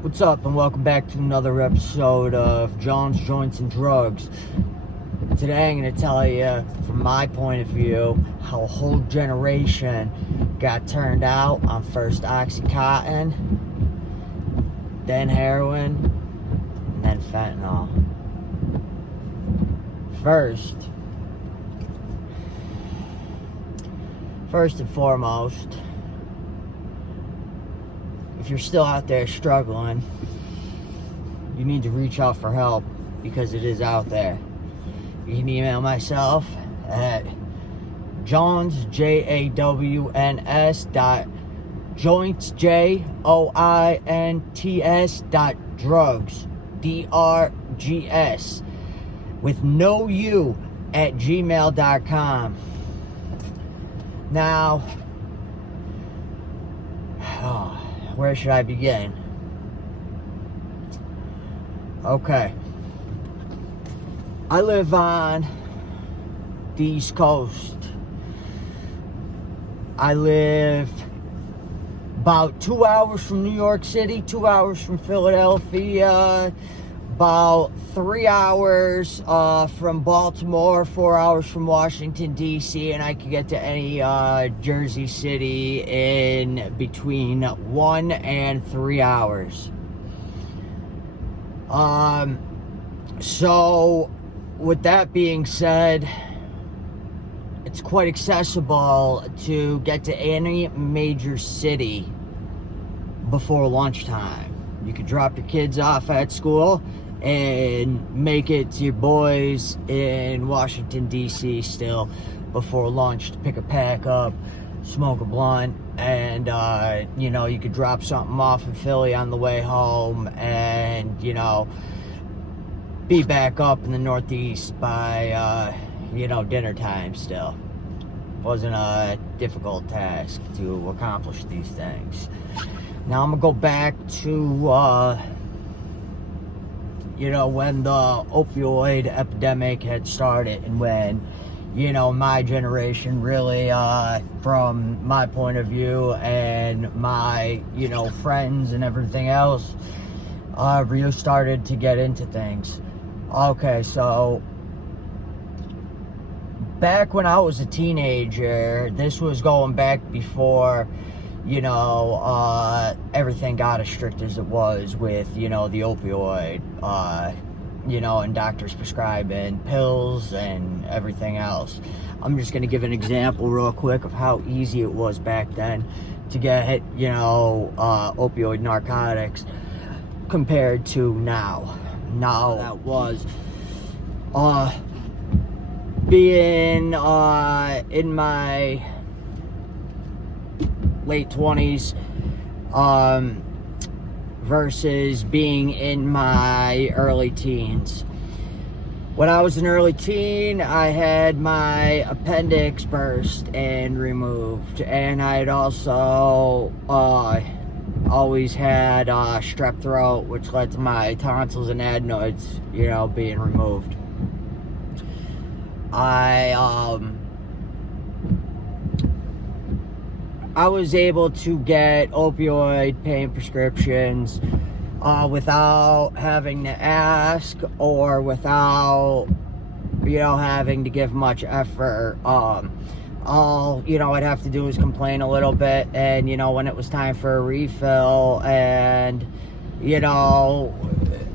What's up, and welcome back to another episode of Jones, Joints, and Drugs. Today I'm going to tell you, from my point of view, how a whole generation got turned out on first Oxycotin, then heroin, and then fentanyl. First and foremost, if you're still out there struggling, you need to reach out for help, because it is out there. You can email myself at Jones, JAWNS joints, JOINTS drugs, DRGS, with no U, at gmail.com. Now, where should I begin? Okay. I live on the East Coast. I live about 2 hours from New York City, 2 hours from Philadelphia, about 3 hours from Baltimore, 4 hours from Washington, D.C., and I can get to any Jersey city in between 1 and 3 hours. So, with that being said, it's quite accessible to get to any major city before lunchtime. You could drop your kids off at school and make it to your boys in Washington, D.C. still before lunch to pick a pack up, smoke a blunt, and, you could drop something off in Philly on the way home and, be back up in the Northeast by, dinner time still. Wasn't a difficult task to accomplish these things. Now I'm going to go back to, when the opioid epidemic had started, and when, my generation really, from my point of view, and my, friends and everything else, really started to get into things. Okay, so back when I was a teenager, this was going back before, everything got as strict as it was with, the opioid, and doctors prescribing pills and everything else. I'm just going to give an example real quick of how easy it was back then to get, opioid narcotics compared to now. Now, that was, being, in my late 20s, versus being in my early teens. When I was an early teen, I had my appendix burst and removed, and I had also, always had strep throat, which led to my tonsils and adenoids, being removed. I was able to get opioid pain prescriptions without having to ask, or without, having to give much effort. All, I'd have to do was complain a little bit, and, when it was time for a refill, and,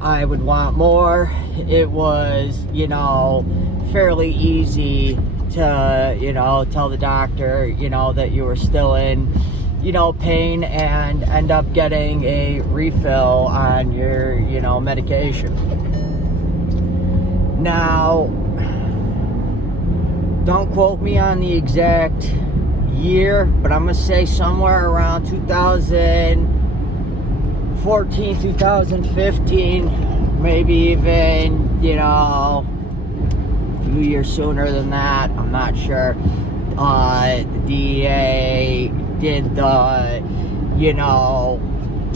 I would want more, it was, fairly easy to, tell the doctor, that you were still in, pain, and end up getting a refill on your, medication. Now, don't quote me on the exact year, but I'm going to say somewhere around 2014, 2015, maybe even, a few years sooner than that, I'm not sure. The DEA did the,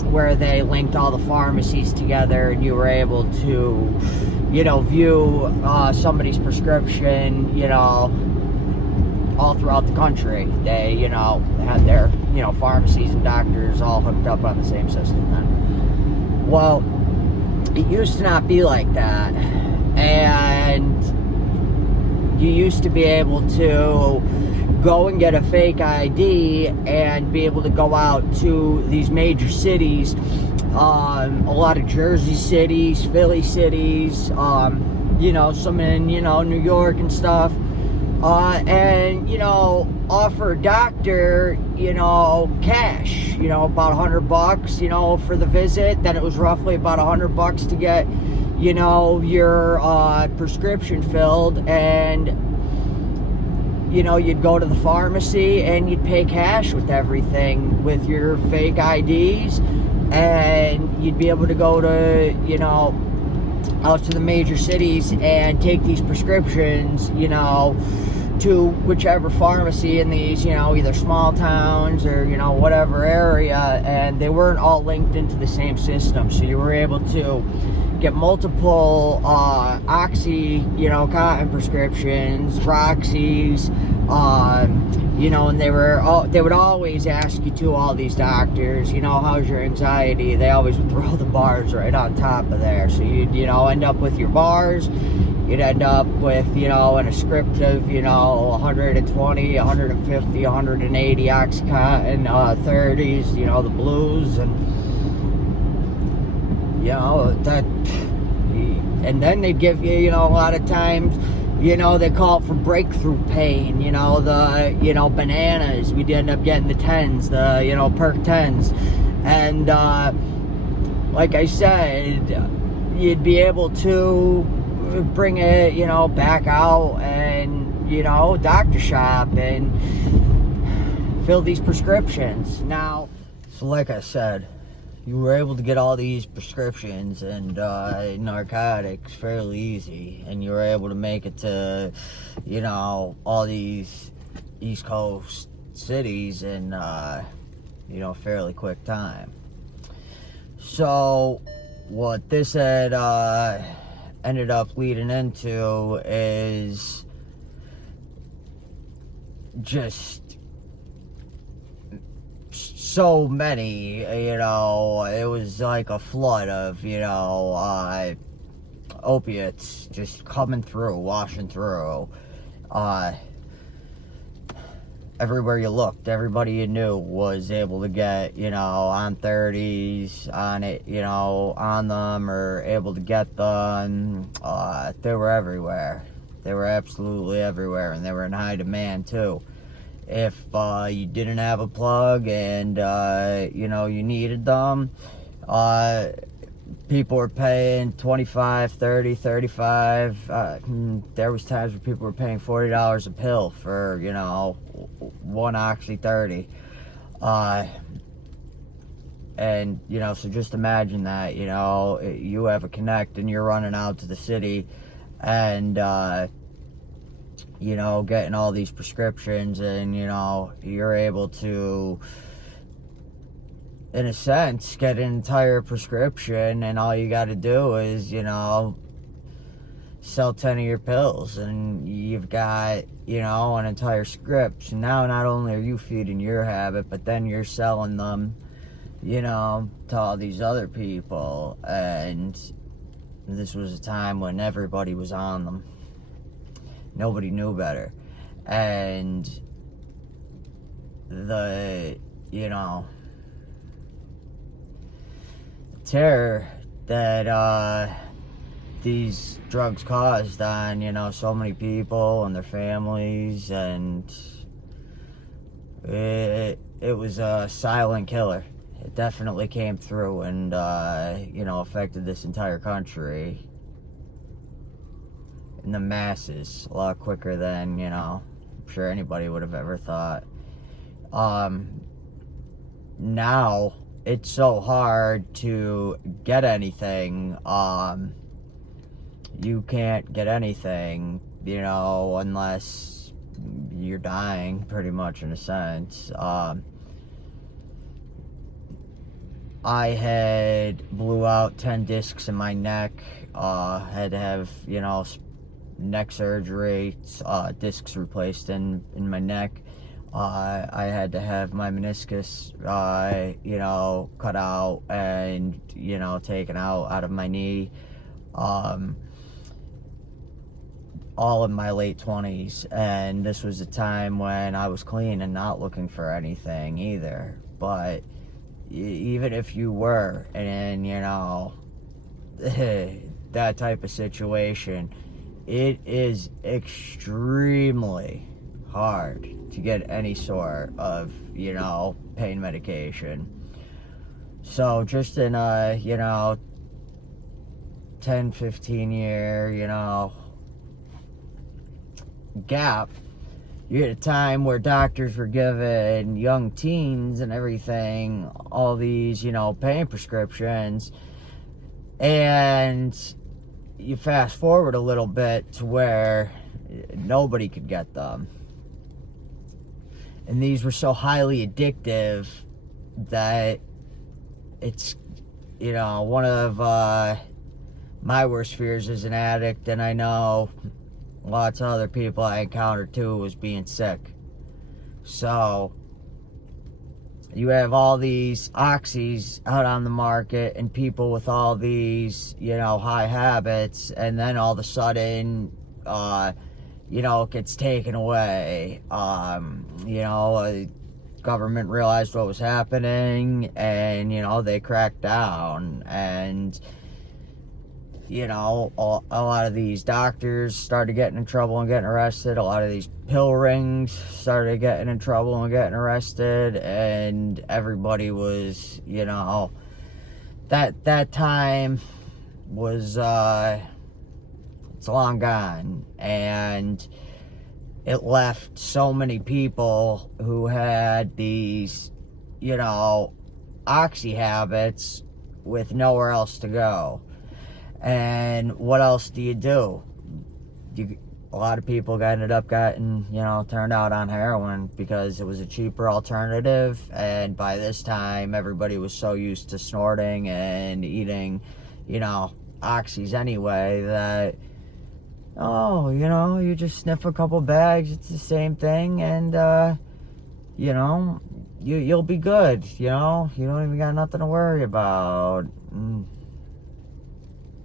where they linked all the pharmacies together, and you were able to, view somebody's prescription, all throughout the country. They, had their, pharmacies and doctors all hooked up on the same system then. Well, it used to not be like that. And you used to be able to go and get a fake ID and be able to go out to these major cities, a lot of Jersey cities, Philly cities, some in, New York and stuff, and, offer a doctor, cash, about $100, for the visit. Then it was roughly about $100 to get, your prescription filled, and you'd go to the pharmacy and you'd pay cash with everything, with your fake IDs, and you'd be able to go to, out to the major cities and take these prescriptions, to whichever pharmacy in these, either small towns or, whatever area, and they weren't all linked into the same system. So you were able to get multiple Oxycotin prescriptions, Roxys, and they would always ask you to, all these doctors, how's your anxiety? They always would throw the bars right on top of there. So you'd, end up with your bars. You'd end up with, in a script of, 120, 150, 180 Oxycontin, 30s, the blues, and that, and then they give you, a lot of times, they call it for breakthrough pain, the, bananas. We'd end up getting the 10s, the, perk 10s. And, like I said, you'd be able to bring it, back out and, doctor shop and fill these prescriptions. Now, so like I said, you were able to get all these prescriptions and narcotics fairly easy, and you were able to make it to, all these East Coast cities in, fairly quick time. So what this had ended up leading into is just so many, it was like a flood of, opiates just coming through, washing through. Everywhere you looked, everybody you knew was able to get, on 30s, on it, on them, or able to get them. They were everywhere. They were absolutely everywhere, and they were in high demand too. If you didn't have a plug and, you needed them, people were paying $25, $30, $35. There was times where people were paying $40 a pill for, one Oxy 30. And, so just imagine that, you have a connect and you're running out to the city and, getting all these prescriptions, and, you're able to, in a sense, get an entire prescription, and all you got to do is, sell 10 of your pills, and you've got, an entire script. So now not only are you feeding your habit, but then you're selling them, to all these other people, and this was a time when everybody was on them. Nobody knew better. And the, terror that these drugs caused on, so many people and their families, and it was a silent killer. It definitely came through and, affected this entire country in the masses a lot quicker than, I'm sure anybody would have ever thought. Now it's so hard to get anything. You can't get anything, unless you're dying, pretty much, in a sense. I had blew out 10 discs in my neck, had to have, neck surgery, discs replaced in my neck. I had to have my meniscus, cut out and, taken out of my knee. All in my late 20s, and this was a time when I was clean and not looking for anything either. But even if you were in, that type of situation, it is extremely hard to get any sort of, pain medication. So just in a, 10, 15 year, gap, you had a time where doctors were giving young teens and everything all these, pain prescriptions, and you fast forward a little bit to where nobody could get them. And these were so highly addictive that it's, one of my worst fears as an addict, and I know lots of other people I encountered too, was being sick. So you have all these oxys out on the market and people with all these, high habits, and then all of a sudden, it gets taken away. Government realized what was happening, and, they cracked down, and a lot of these doctors started getting in trouble and getting arrested. A lot of these pill rings started getting in trouble and getting arrested, and everybody was, that time was, it's long gone, and it left so many people who had these, oxy habits with nowhere else to go. And what else do you do? A lot of people ended up getting, turned out on heroin because it was a cheaper alternative. And by this time, everybody was so used to snorting and eating, oxys anyway, that, you just sniff a couple bags, it's the same thing, and, you'll be good, you don't even got nothing to worry about.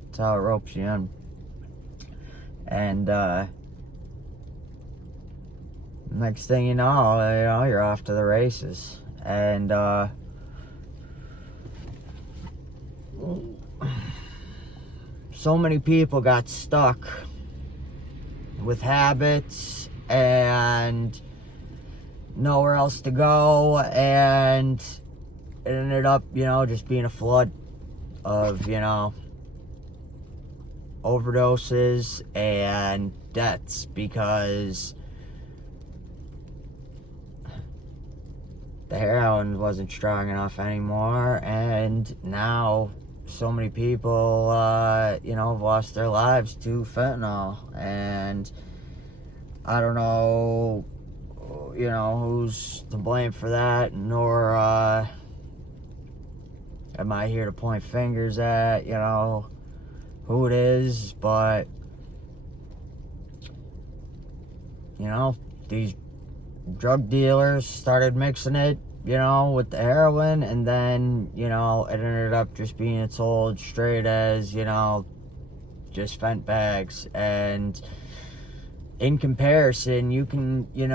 That's how it ropes you in. And next thing you know, you're off to the races. And so many people got stuck with habits and nowhere else to go, and it ended up, just being a flood of, overdoses and deaths, because the heroin wasn't strong enough anymore, and now so many people, have lost their lives to fentanyl. And I don't know, who's to blame for that, nor am I here to point fingers at, who it is, but, these drug dealers started mixing it, with the heroin, and then, it ended up just being sold straight as, just fent bags. And in comparison, you can, you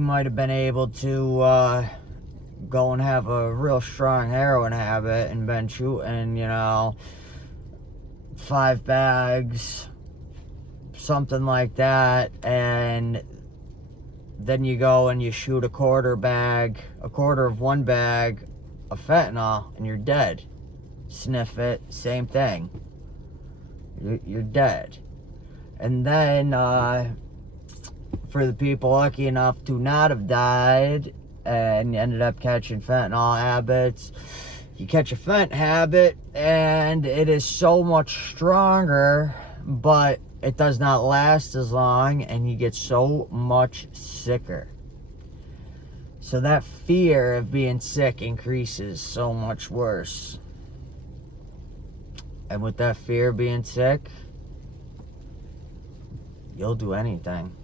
might have been able to go and have a real strong heroin habit and been shooting, 5 bags, something like that, and then you go and you shoot a quarter of one bag of fentanyl, and you're dead. Sniff it, same thing. You're dead. And then, for the people lucky enough to not have died and ended up catching fentanyl habits, you catch a fent habit, and it is so much stronger, but it does not last as long, and you get so much sicker. So that fear of being sick increases so much worse. And with that fear of being sick, you'll do anything.